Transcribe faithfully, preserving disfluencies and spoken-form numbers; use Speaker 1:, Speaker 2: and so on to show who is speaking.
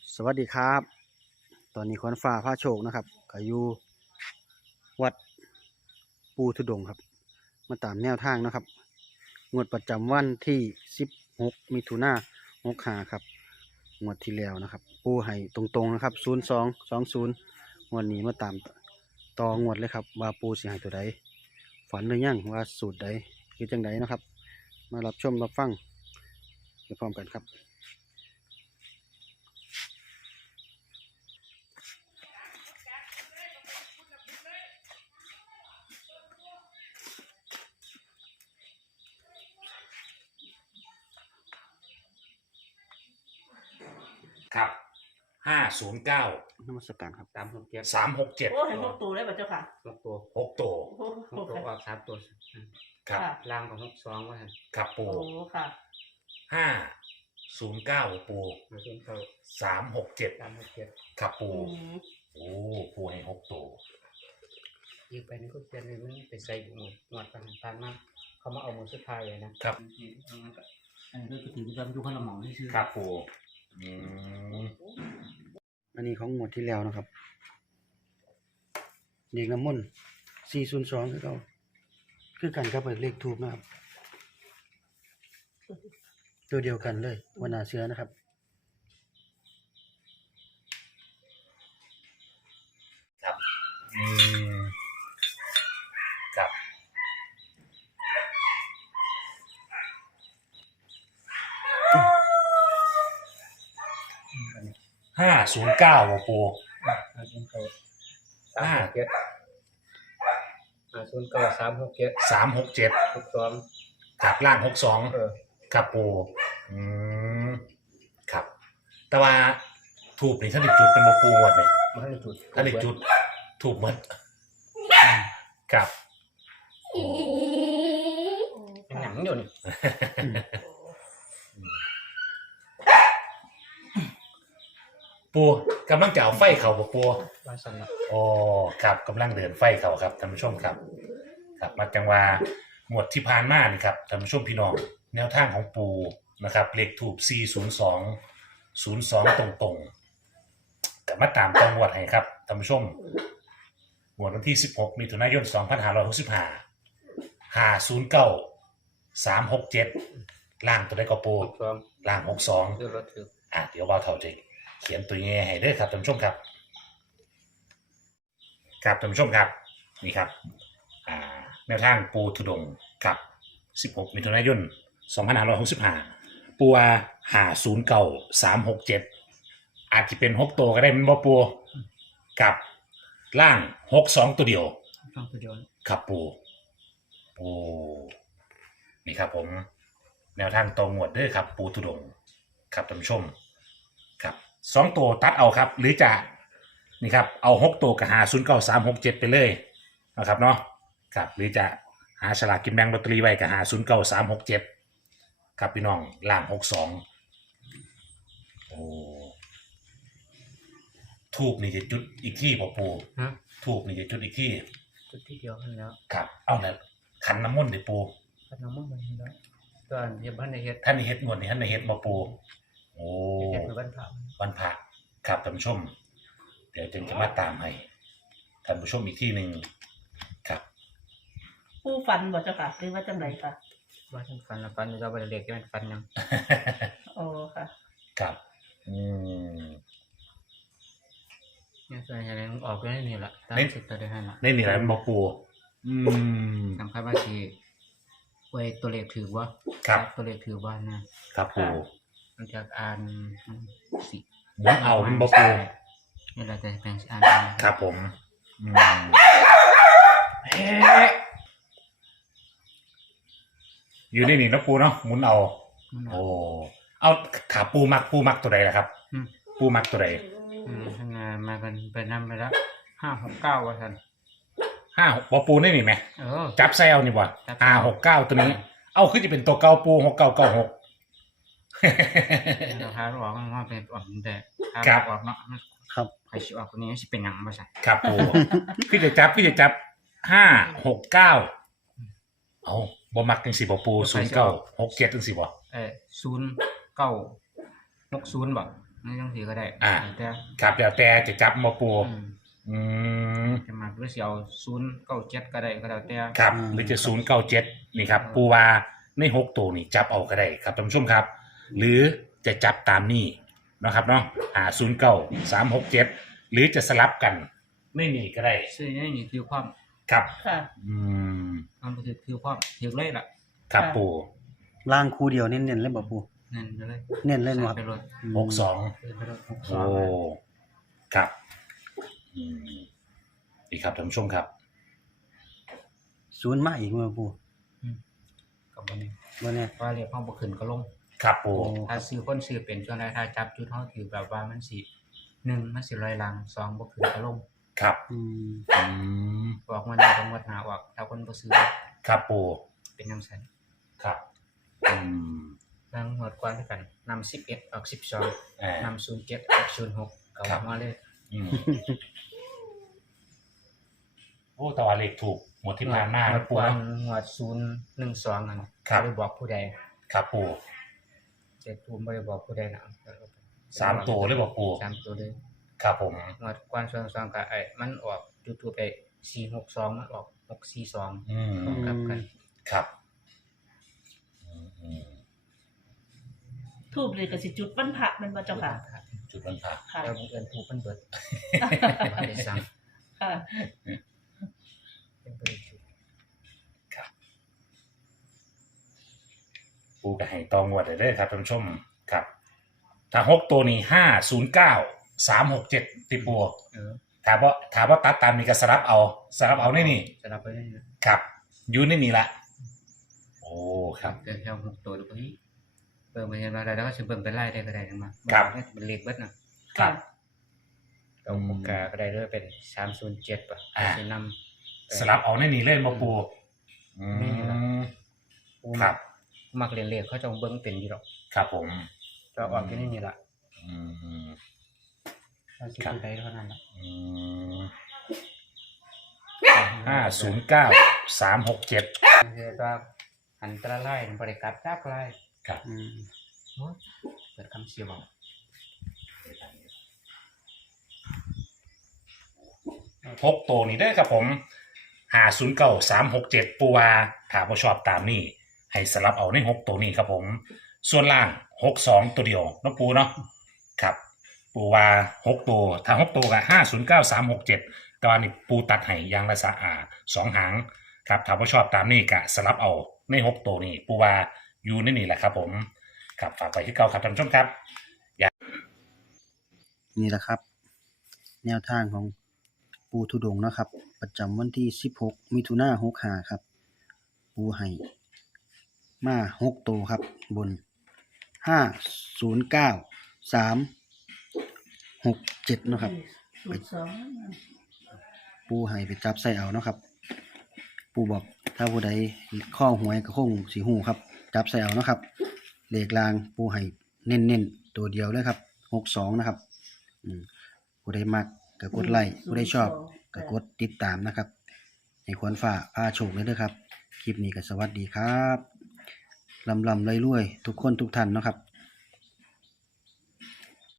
Speaker 1: สวัสดีครับ ตอนนี้ขวัญฟ้าพาโชคนะครับก็อยู่วัดปูทุดงค์ครับ มาตามแนวทางนะครับ งวดประจำวันที่สิบหกมิถุนายนหกห้าครับ งวดที่แล้วนะครับ ปูให้ตรงๆนะครับศูนย์สองสองศูนย์งวดนี้มาตามต่องวดเลยครับ ว่าปูสิให้ตัวใดฝันหรือยังว่าสูตรใดคือจังใดนะครับ มารับชมรับฟังไปพร้อมกันครับ
Speaker 2: ครับห้าศูนย์เก้าน
Speaker 1: มัสการครับ
Speaker 3: สามหกเจ็ด
Speaker 2: สามหกเจ็ด
Speaker 4: โอ้เห็นหกตัวเลยป่ะเจ้าค่ะ
Speaker 3: หกตัว
Speaker 2: หกตัว
Speaker 4: โอ้
Speaker 3: หกตัวออกสามตัว
Speaker 2: ครับ
Speaker 4: ค่ะ
Speaker 3: ล่างของหกสองว่าฮะ
Speaker 2: ครับปู
Speaker 4: โอ้ค่ะ
Speaker 2: ห้าศูนย์เก้าปู
Speaker 3: มาเช่นเขา
Speaker 2: สามหกเจ็ด
Speaker 3: สามหกเจ็ด
Speaker 2: ครับปู
Speaker 4: อืม
Speaker 2: โอ้ปูให้หกตัว
Speaker 3: ยิงไปนี่ก็เขียนเลยมันไปใส่หมดหมดกันตามมาเขามาเอามือสุดท้ายเลยนะครับ อันนั้นก็อันนี้ก็ถือว่าอยู่คนละหมองที่ชื่อ
Speaker 2: ครับปูอืม
Speaker 1: อันนี้ของงวดที่แล้วนะครับเด็กน้ำมนต์สี่ศูนย์สองคือเขาคือกันกับเลขทูบนะครับ ตัวเดียวกันเลยวันนาเสือนะครับ
Speaker 2: ครับอืมครับ
Speaker 3: อันนี้
Speaker 2: ห้าศูนย์เก้าปู
Speaker 3: มาเช่นเขาสามหกเจ็ดมาศูนย์เก้าสามหกเจ็ด
Speaker 2: สามหกเจ็ด
Speaker 3: หกสอง
Speaker 2: ครับล่างหกสอง
Speaker 3: เออ
Speaker 2: ครับปูอืมครับ แต่ว่าถูกนี่ท่านได้จุดเป็นบ่ปูงวดเนี่ย
Speaker 3: มาให้จุด
Speaker 2: ท่านได้จุดถูกหมดครับ
Speaker 3: เป็นหนังอยู่นี่
Speaker 2: ปูกำลังจะเอาไฟเขาบ่ปู
Speaker 3: ว่าสันนะ
Speaker 2: โอ้ครับกำลังเดินไฟเขาครับท่านผู้ชมครับ ครับมาจังว่าหมวดที่ผ่านมานี่ครับท่านผู้ชมพี่น้องแนวทางของปูนะครับเลขถูกสี่ศูนย์สอง ศูนย์สองตรงๆกับมาตามตรงวดให้ครับท่านผู้ชมหมวดวันที่สิบหกมิถุนายนสองพันห้าร้อยหกสิบห้า ห้าศูนย์เก้า สามหกเจ็ดล่างตัวได้ก็ปู
Speaker 3: หกสอง
Speaker 2: ล่างหกสอง
Speaker 3: คือรถถือ
Speaker 2: อ่ะเดี๋ยวเบาเท่าจะเขียนตัวแง่ให้เด้อครับท่านผู้ชมครับครับท่านผู้ชมครับนี่ครับอ่าแนวทางปูทุดงค์ครับสิบหกมิถุนายนสองพันห้าร้อยหกสิบห้าปูว่าห้าศูนย์เก้า สามหกเจ็ดอาจจะเป็นหกตัวก็ได้มันบ่ปูกับล่างหกสองตัวเดียว
Speaker 3: สองตัวเดียว
Speaker 2: ครับปูโอ้นี่ครับผมแนวทางตรงหมวดเด้อครับปูทุดงค์ครับท่านผู้ชมครับสองตัวตัดเอาครับ หรือจะนี่ครับเอาหกตัวกับหาศูนย์เก้าสามหกเจ็ดไปเลยนะครับเนาะครับหรือจะหาฉลากกินแบงลอตเตอรี่ไว้กับหาศูนย์เก้าสามหกเจ็ดครับพี่น้องล่างหกสองโอ้ถูกนี่จะจุดอีกที่ปอปู
Speaker 3: ฮะ
Speaker 2: ถูกนี่จะจุดอีกที่
Speaker 3: จุดที่เดียวกันแล้ว
Speaker 2: ครับเอาแล้วขันน้ำมนต์ดิปู
Speaker 3: พัดน้ำมันมันแล้วตอนเย็บบ้านในเฮ็ด
Speaker 2: ท่านในเฮ็ดงวดนี่ท่านในเฮ็ดมาปูโอ้
Speaker 3: เฮ็ดในบ้านผ่า
Speaker 2: วันพระครับท่านผู้ชม เดี๋ยวจึงจะมาตามให้ท่านผู้ชมอีกที่หนึ่งครับ
Speaker 4: ผู้ฟันบ่เจ้าค่ะหรือว่าจังไหนค่ะ
Speaker 3: ว่าทั้งฟันละฟันเราไปเด็กยังฟันยัง
Speaker 4: โอ้ค่ะ
Speaker 2: ครับอืม
Speaker 3: เนี่ยส่วนใหญ่ออกก็ได้นี่แหละตามสิทธิ์ตัวเดียวให้ละ
Speaker 2: ในนี่แหละมาปูอืม
Speaker 3: สำคัญว่าทีไว้ตัวเลขถือว่า
Speaker 2: ครับ
Speaker 3: ตัวเลขถือว่านะครับ
Speaker 2: ปู
Speaker 3: มันจะอ่านสิ
Speaker 2: หมุนเอาเป็นมาปู
Speaker 3: นี่เราจะเป็นอ่าน
Speaker 2: ครับผมอืมอยู่ในนี่เนาะปูเนาะหมุนเอา โอ้เอาขาปูมักปูมักตัวใดล่ะครับ ปูมักตัวใด
Speaker 3: อืมทำงานมาเป็นเป็นนำไปแล้วห้าหกเก้าว่าทัน
Speaker 2: ห้าหกบอปูได้นี่ไหม
Speaker 3: เออ
Speaker 2: จับไซเอานี่บ่
Speaker 3: จับ
Speaker 2: ห้าหกเก้าตัวนี้ เอาขึ้นจะเป็นตัวเก้าปูหกเก้าเก้าหก
Speaker 3: เราหาออกมันเป็นออกแต่
Speaker 2: ครับ
Speaker 3: ออกเนาะ
Speaker 1: ครับ
Speaker 3: ใครชิออกตัวนี้สิเป็นหยังบ่ใช่
Speaker 2: ครับปู คือจะจับคือจะจับห้าหกเก้าเอาบ่มักจังสิบ่ปูศูนย์เก้าหกเจ็ดจังสิบ่
Speaker 3: เออศูนย์เก้าหกศูนย์บ่ไม่ต้องถือก็ได้
Speaker 2: อ่า
Speaker 3: แต่
Speaker 2: ครับแล้วแต่จะจับมาปู
Speaker 3: อืม
Speaker 2: อืม
Speaker 3: จะมาหรือสิเอาศูนย์เก้าเจ็ดก็ได้ก็แล้วแต่
Speaker 2: ครับหรือจะศูนย์เก้าเจ็ดนี่ครับ ปูว่าในหกตัวนี่จับเอาก็ได้ครับท่านผู้ชมครับ หรือจะจับตามนี่นะครับเนาะอ่าศูนย์เก้าสามหกเจ็ดหรือจะสลับกันไม่มีก็ได้
Speaker 3: ซื้อนี่นี่คือความ
Speaker 2: ครับ
Speaker 4: ค่ะ
Speaker 2: อืม
Speaker 3: ความถือคือความถือเลยล่ะ
Speaker 2: ครับ
Speaker 4: ค่ะ
Speaker 2: ปู
Speaker 1: ล่างคู่เดียวเน้นๆเลยบ่ปู
Speaker 3: นั่นไปเลย
Speaker 1: เน้นเล่น
Speaker 3: ใส่
Speaker 1: บ่ครับ
Speaker 3: ไปรถ
Speaker 2: หกสอง
Speaker 3: ใส่ไปรถหกส
Speaker 2: โอ้
Speaker 3: อง
Speaker 2: ครับอืมนี่ครับท่านผู้ชมครับ
Speaker 1: ศูนย์มาอีกบ่ปู
Speaker 3: กับวันนี้
Speaker 1: บ่แน่
Speaker 3: ว่าเรียกห้องบ่ขึ้นก็ลง
Speaker 2: ครับปู
Speaker 1: โอ้
Speaker 3: ถ้าซื้อคนซื้อเป็นช่วงแรกถ้าจับจุดเฮาถือแบบว่ามันสิหนึ่งมันสิลอยหลังสองบ่ขึ้นก็ลง
Speaker 2: ครับ
Speaker 1: อืม
Speaker 2: อืม
Speaker 3: บอกมันนี่ต้องงวดหน้าออกถ้าคนบ่ซื้อ
Speaker 2: ครับปู
Speaker 3: เป็นจังซั่น
Speaker 2: ครับอืม
Speaker 3: บางงวดก่อนคือกันนำสิบเอ็ดออกสิบสอง
Speaker 2: อ่าน
Speaker 3: ำศูนย์เจ็ดออกศูนย์หกก็
Speaker 2: ครับ
Speaker 3: มาเลย
Speaker 2: อืมโอ้แต่ว่าเลขถูกหมดที่ผ่านมา
Speaker 3: หม
Speaker 2: นะ
Speaker 3: ด
Speaker 2: ปู
Speaker 3: ก่อน
Speaker 2: เนาะ
Speaker 3: งวดศูนย์หนึ่งสองนั่น
Speaker 2: ครับ
Speaker 3: บ่ได้บอกผู้ใด
Speaker 2: ครับปู
Speaker 3: เจ็ดตูมบ่ได้บอกผู้ใดนะ
Speaker 2: สามตัวเลยบอกปู
Speaker 3: สามตัวเลย
Speaker 2: ครับผม
Speaker 3: งวดก่อนสองสองก็ไอ้มันออกจุดทูปไปสี่หกสองมันออกหกสี่สอง
Speaker 2: อืม
Speaker 3: กลับกัน
Speaker 2: ครับอืมอืม
Speaker 4: ทูบเลยกับสิจุดวันพระแมันบ่เจ้าค่ะ
Speaker 2: จุดวันพระ
Speaker 4: ค่ะ
Speaker 3: แล้วบังเอิญถูกมันเบิดบ่ได้สั่ง
Speaker 4: ค่ะ
Speaker 3: เป็นไปจุด
Speaker 2: ปูก็ให้ตองวดได้เลยครับท่านผู้ชมครับ ถ้าหกตัวนี้ห้าศูนย์เก้าสามหกเจ็ดติปู
Speaker 3: เออ
Speaker 2: ถามว่าถามว่าตัดตามนี้ก็สลับเอาสลับเอาในนี่
Speaker 3: สลับไปได้นะครับ
Speaker 2: อยู่ในนี่ละโอ้ครับ
Speaker 3: เกิดแค่หกตัวดูพี่เบิ่งไปเห็นว่าแล้วก็สิเบิ่งเป็นไล่ได้ก็ได้จังมา
Speaker 2: ครับ
Speaker 3: มันเป็นเลขเบิดน่ะ
Speaker 2: ครับ
Speaker 3: เอาปากกาก็ได้เลยเป็นสามศูนย์เจ็ดป่ะ
Speaker 2: อ่า
Speaker 3: สินำ
Speaker 2: สลับเอาในนี่เล่นมาปูอื
Speaker 3: นี่ล่ะ
Speaker 2: ม
Speaker 3: ปู
Speaker 2: ครับ
Speaker 3: มักเรียนเลขเขาจงเบิ่งเป็นอยู่ดอก
Speaker 2: ครับผม
Speaker 3: ก็ออกอยู่ในนี่ล่ะ
Speaker 2: อืมอืม
Speaker 3: เราสิ
Speaker 2: ครับ
Speaker 3: คือได้เท่านั้นล่ะ
Speaker 2: อืมห้าศูนย์เก้าสามหกเจ็ด
Speaker 3: คือว่าอันตรายมันบ่ได้กลับจักไล่
Speaker 2: ครับ
Speaker 1: อืม
Speaker 3: โอ้ยเปิดคำเสียบอก
Speaker 2: หกตัวนี้ได้อครับผมหาศูนย์เก้าสามหกเจ็ดปูวาถามว่าชอบตามนี่ให้สลับเอาในหกตัวนี้ครับผม ส่วนล่างหกสองตัวเดียวเน้องปูเนาะครับ ปูวาหกตัวถ้าหกตัวกับห้าศูนย์เก้าสามหกเจ็ดตอนนี้ปูตัดให้ยางละสะอาสองหางครับถามว่าชอบตามนี่กะสลับเอาในหกตัวนี้ ปูวาอยู่ในนี่แหละครับผมครับฝากไปที่เก่าครับท่านผู้ชมครับ
Speaker 1: นี่แหละครับ แนวทางของปูทุดงค์นะครับ ประจำวันที่สิบหกมิถุนายนหกห้าครับ ปูให้มาหกตัวครับ บนห้าศูนย์เก้าสามหกเจ็ดนาะครับ
Speaker 4: ศูนย์สอง
Speaker 1: ปูให้ไปจับใส่เอาเนาะครับ ปูบอกถ้าผู้ใดข้อหวยก็คงสีหูครับ จับใส่เอาเนาะครับเลขลางปูให้เน้นๆตัวเดียวเลยครับหกสองนะครับ อืมผู้ใดมักก็กดไลค์ผู้ใดชอบก็กดติดตามนะครับ ให้ควรฝ่าพาโชคเลยเด้อครับ คลิปนี้ก็สวัสดีครับลำลำรวยๆทุกคนทุกท่านเนาะครับ